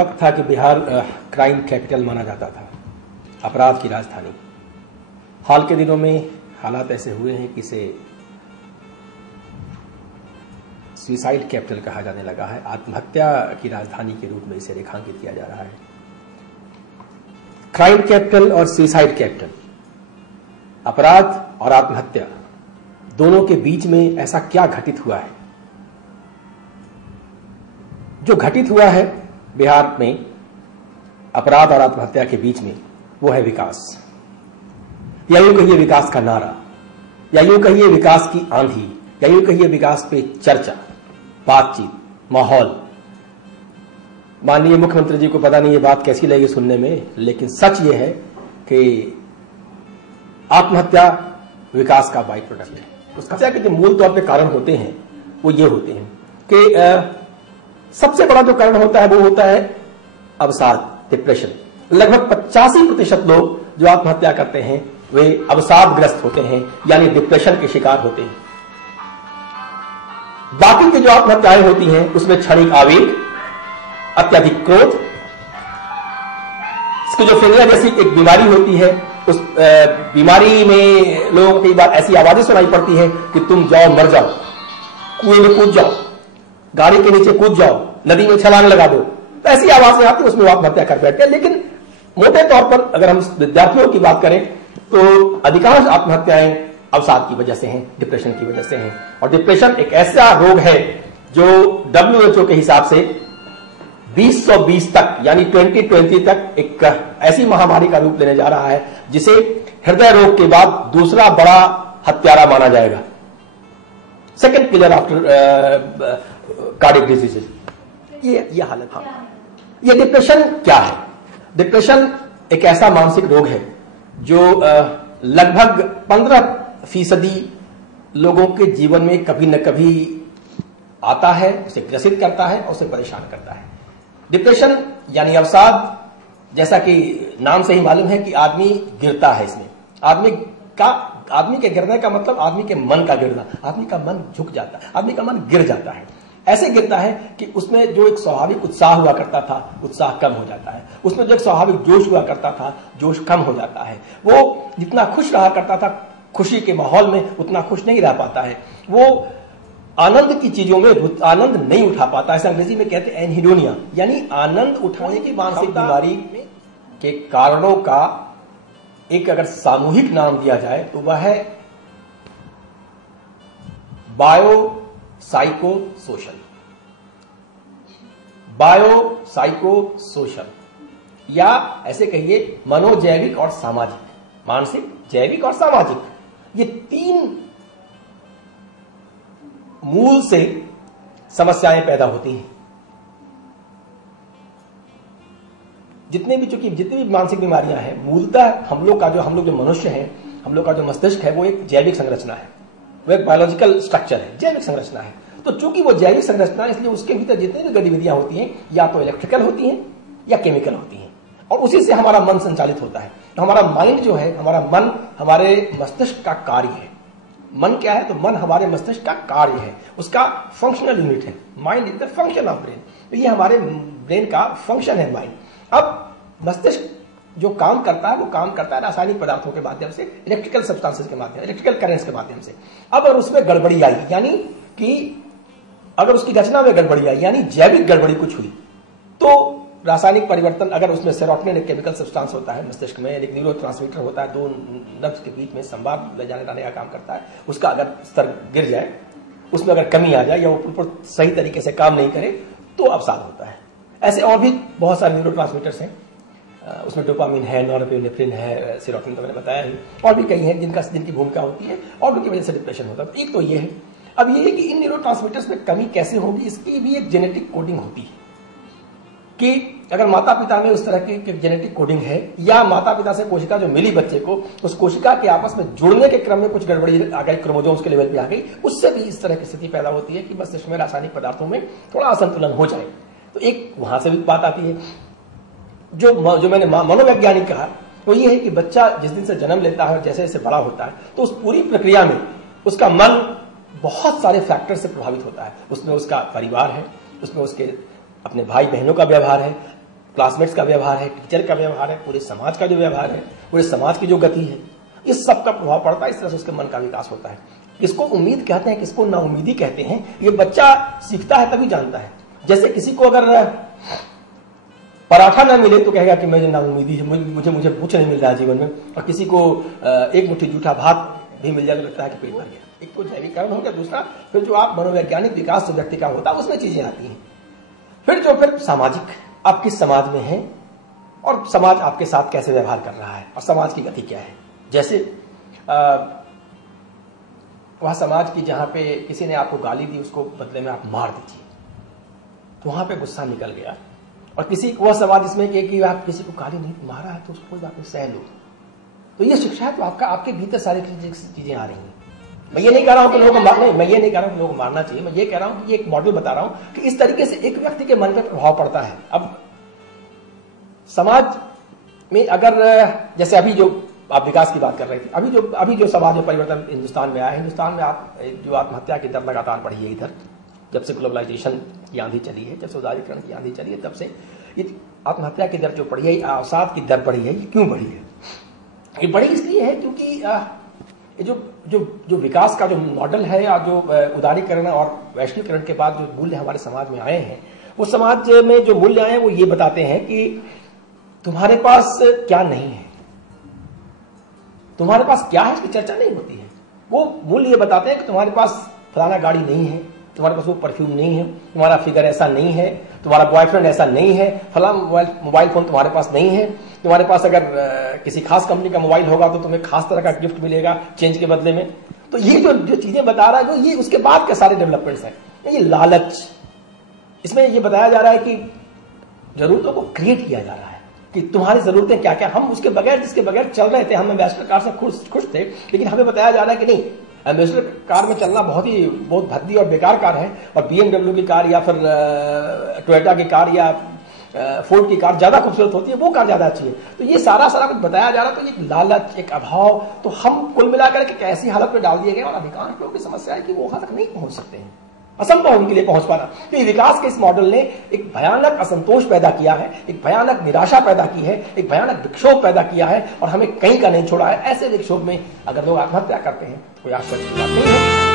वक्त था कि बिहार क्राइम कैपिटल माना जाता था, अपराध की राजधानी। हाल के दिनों में हालात ऐसे हुए हैं कि इसे सुसाइड कैपिटल कहा जाने लगा है। आत्महत्या की राजधानी के रूप में इसे रेखांकित किया जा रहा है। क्राइम कैपिटल और सुसाइड कैपिटल, अपराध और आत्महत्या, दोनों के बीच में ऐसा क्या घटित हुआ है? जो घटित हुआ है बिहार में अपराध और आत्महत्या के बीच में, वो है विकास, या यूं कहिए विकास का नारा, या यूं कहिए विकास की आंधी, या यूं कहिए विकास पे चर्चा, बातचीत, माहौल। माननीय मुख्यमंत्री जी को पता नहीं ये बात कैसी लगी सुनने में, लेकिन सच ये है कि आत्महत्या विकास का बाई प्रोडक्ट है। उसका के जो मूल तौर पे कारण होते हैं वो ये होते हैं कि सबसे बड़ा जो कारण होता है वो होता है अवसाद, डिप्रेशन। लगभग 85% लोग जो आत्महत्या करते हैं वे अवसादग्रस्त होते हैं, यानी डिप्रेशन के शिकार होते हैं। बाकी की जो आत्महत्याएं होती हैं उसमें क्षणिक आवेग, अत्यधिक क्रोध, इसकी जो फेलिया जैसी एक बीमारी होती है, उस बीमारी में लोगों को कई बार ऐसी आवाजें सुनाई पड़ती है कि तुम जाओ, मर जाओ, कुएं में कूद जाओ, गाड़ी के नीचे कूद जाओ, नदी में छलांग लगा दो। तो ऐसी आवाजें आती है, उसमें वो आत्महत्या कर बैठते हैं। लेकिन मोटे तौर पर अगर हम विद्यार्थियों की बात करें तो अधिकांश आत्महत्याएं अवसाद की वजह से हैं, डिप्रेशन की वजह से हैं। और डिप्रेशन एक ऐसा रोग है जो WHO के हिसाब से 2020 तक, यानी 2020 तक एक ऐसी महामारी का रूप लेने जा रहा है जिसे हृदय रोग के बाद दूसरा बड़ा हत्यारा माना जाएगा, second killer after cardiac diseases. ये हालत। हाँ, ये डिप्रेशन क्या है? डिप्रेशन एक ऐसा मानसिक रोग है जो लगभग 15% लोगों के जीवन में कभी न कभी आता है, उसे ग्रसित करता है और उसे परेशान करता है। डिप्रेशन यानी अवसाद, जैसा कि नाम से ही मालूम है कि आदमी गिरता है इसमें। आदमी के गिरने का मतलब आदमी के मन का गिरना, आदमी का मन झुक जाता है, आदमी का मन गिर जाता है। ऐसे गिरता है कि उसमें जो एक स्वाभाविक उत्साह हुआ करता था, उत्साह कम हो जाता है। उसमें जो एक स्वाभाविक जोश हुआ करता था, जोश कम हो जाता है। वो जितना खुश रहा करता था खुशी के माहौल में, उतना खुश नहीं रह पाता है। वो आनंद की चीजों में आनंद नहीं उठा पाता। ऐसे अंग्रेजी में कहते हैं एनहिडोनिया, यानी आनंद उठाने की मानसिक बीमारी के कारणों का एक अगर सामूहिक नाम दिया जाए तो वह है बायोसाइकोसोशल। बायोसाइकोसोशल, या ऐसे कहिए मनोजैविक और सामाजिक, मानसिक, जैविक और सामाजिक। ये तीन मूल से समस्याएं पैदा होती हैं। जितनी भी मानसिक बीमारियां हैं, मूलतः हम लोग जो मनुष्य हैं, हम लोग का जो मस्तिष्क है वो एक जैविक संरचना है, वो एक बायोलॉजिकल स्ट्रक्चर है, जैविक संरचना है। तो चूंकि वो जैविक संरचना है, इसलिए उसके भीतर जितनी भी गतिविधियां होती हैं या तो इलेक्ट्रिकल होती हैं या केमिकल होती हैं, और उसी से हमारा मन संचालित होता है। तो हमारा माइंड जो है, हमारा मन हमारे मस्तिष्क का कार्य है। मन क्या है? तो मन हमारे मस्तिष्क का कार्य है, उसका फंक्शनल यूनिट है। Mind is the function of brain. तो ये हमारे ब्रेन का फंक्शन है माइंड। अब मस्तिष्क जो काम करता है वो काम करता है रासायनिक पदार्थों के माध्यम से, इलेक्ट्रिकल सब्सटेंसेस के माध्यम, इलेक्ट्रिकल करेंट्स के माध्यम से। अब अगर उसमें गड़बड़ी आई, यानी कि अगर उसकी रचना में गड़बड़ी आई, यानी जैविक गड़बड़ी कुछ हुई, तो रासायनिक परिवर्तन, अगर उसमें सेरोटोनिन एक केमिकल सब्सटेंस होता है मस्तिष्क में, एक न्यूरोट्रांसमीटर होता है, दो नर्व्स के बीच में संवाद ले जाने लाने का काम करता है, उसका अगर स्तर गिर जाए, उसमें अगर कमी आ जाए या वो सही तरीके से काम नहीं करे तो अवसाद होता है। ऐसे और भी बहुत सारे न्यूरोट्रांसमीटर्स हैं, उसमें डोपामिन है, नॉरपेनेफ्रिन है, सेरोटोनिन तो मैंने बताया ही, और भी कई हैं जिनकी भूमिका होती है और उनकी वजह से डिप्रेशन होता है। एक तो ये है। अब ये है कि इन न्यूरोट्रांसमीटर्स में कमी कैसे होगी, इसकी भी एक जेनेटिक कोडिंग होती है कि अगर माता पिता में उस तरह की जेनेटिक कोडिंग है, या माता पिता से कोशिका जो मिली बच्चे को, उस कोशिका के आपस में जुड़ने के क्रम में कुछ गड़बड़ी आ गई, क्रोमोसोम्स के लेवल पे आ गई, उससे भी इस तरह की स्थिति पैदा होती है कि मस्तिष्क में रासायनिक पदार्थों में थोड़ा असंतुलन हो जाए। तो एक वहां से भी बात आती है। जो मैंने मनोवैज्ञानिक कहा वो ये है कि बच्चा जिस दिन से जन्म लेता है और जैसे जैसे बड़ा होता है, तो उस पूरी प्रक्रिया में उसका मन बहुत सारे फैक्टर से प्रभावित होता है। उसमें उसका परिवार है, उसमें उसके अपने भाई बहनों का व्यवहार है, क्लासमेट्स का व्यवहार है, टीचर का व्यवहार है, पूरे समाज का जो व्यवहार है, पूरे समाज की जो गति है, इस सब का प्रभाव पड़ता है। इस तरह से उसके मन का विकास होता है। किसको उम्मीद कहते हैं, किसको नाउम्मीदी कहते हैं, ये बच्चा सीखता है तभी जानता है। जैसे किसी को अगर पराठा ना मिले तो कहेगा कि मुझे नाउम्मीदी है, मुझे कुछ नहीं मिल रहा है जीवन में, और किसी को एक मुट्ठी जूठा भात भी मिल जाए तो लगता है कि पेट भर गया। एक तो जैविक कारण हो गया, दूसरा फिर जो आप मनोवैज्ञानिक विकास जो व्यक्ति का होता है उसमें चीजें आती हैं। फिर सामाजिक, आप किस समाज में हैं और समाज आपके साथ कैसे व्यवहार कर रहा है और समाज की गति क्या है। जैसे वह समाज की जहां पे किसी ने आपको गाली दी, उसको बदले में आप मार दीजिए, तो वहां पे गुस्सा निकल गया। और किसी वह समाज जिसमें कि आप किसी को गाली नहीं मारा है तो उसको कोई बात नहीं, सह लो। तो ये शिक्षा है, तो आपके भीतर सारी चीजें आ रही हैं। मैं ये नहीं कह रहा हूं कि लोगों को मारना चाहिए, मैं ये कह रहा हूं कि ये एक मॉडल बता रहा हूं कि इस तरीके से एक व्यक्ति के मन पर प्रभाव पड़ता है। अब समाज में अगर जैसे अभी जो आप विकास की बात कर रहे थे, अभी जो समाज में परिवर्तन हिंदुस्तान में आया है, हिंदुस्तान में आप जो आत्महत्या की दर लगातार बढ़ी है, इधर जब से ग्लोबलाइजेशन की आंधी चली है, जब से उदारीकरण की आंधी चली है, तब से ये आत्महत्या की दर जो बढ़ी है, अवसाद की दर बढ़ी है। ये क्यों बढ़ी है? ये बढ़ी इसलिए है क्योंकि जो विकास का जो मॉडल है या जो उदारीकरण और वैश्वीकरण के बाद जो मूल्य हमारे समाज में आए हैं, वो समाज में जो मूल्य आए हैं वो ये बताते हैं कि तुम्हारे पास क्या नहीं है, तुम्हारे पास क्या है इसकी चर्चा नहीं होती है। वो मूल्य ये बताते हैं कि तुम्हारे पास फलाना गाड़ी नहीं है, तुम्हारे पास वो परफ्यूम नहीं है, तुम्हारा फिगर ऐसा नहीं है, तुम्हारा बॉयफ्रेंड ऐसा नहीं है, फलाना मोबाइल फोन तुम्हारे पास नहीं है, तुम्हारे पास अगर किसी खास कंपनी का मोबाइल होगा तो तुम्हें खास तरह का गिफ्ट मिलेगा चेंज के बदले में। तो ये जो चीजें बता रहा है, जो ये उसके बाद के सारे डेवलपमेंट्स हैं, ये लालच, इसमें ये बताया जा रहा है कि जरूरतों को क्रिएट किया जा रहा है कि तुम्हारी जरूरतें क्या क्या। हम उसके बगैर, जिसके बगैर चल रहे थे, हम एम्बेसडर कार से खुश थे, लेकिन हमें बताया जा रहा है कि नहीं, एम्बेसडर कार में चलना बहुत भद्दी और बेकार कार है, और BMW की कार या फिर टोयोटा की कार या फोर्ड की कार ज्यादा खूबसूरत होती है, वो कार ज्यादा अच्छी है। तो ये सारा कुछ बताया जा रहा है। तो एक लालच, एक अभाव, तो हम कुल मिलाकर एक ऐसी हालत में डाल दिए गए, और अधिकांश लोगों की समस्या है कि वो वहां तक नहीं पहुंच सकते हैं, असंभव उनके लिए पहुंच पाना। तो विकास के इस मॉडल ने एक भयानक असंतोष पैदा किया है, एक भयानक निराशा पैदा की है, एक भयानक विक्षोभ पैदा किया है, और हमें कहीं का नहीं छोड़ा है। ऐसे विक्षोभ में अगर लोग आत्महत्या करते हैं तो कोई आश्चर्य की बात नहीं है।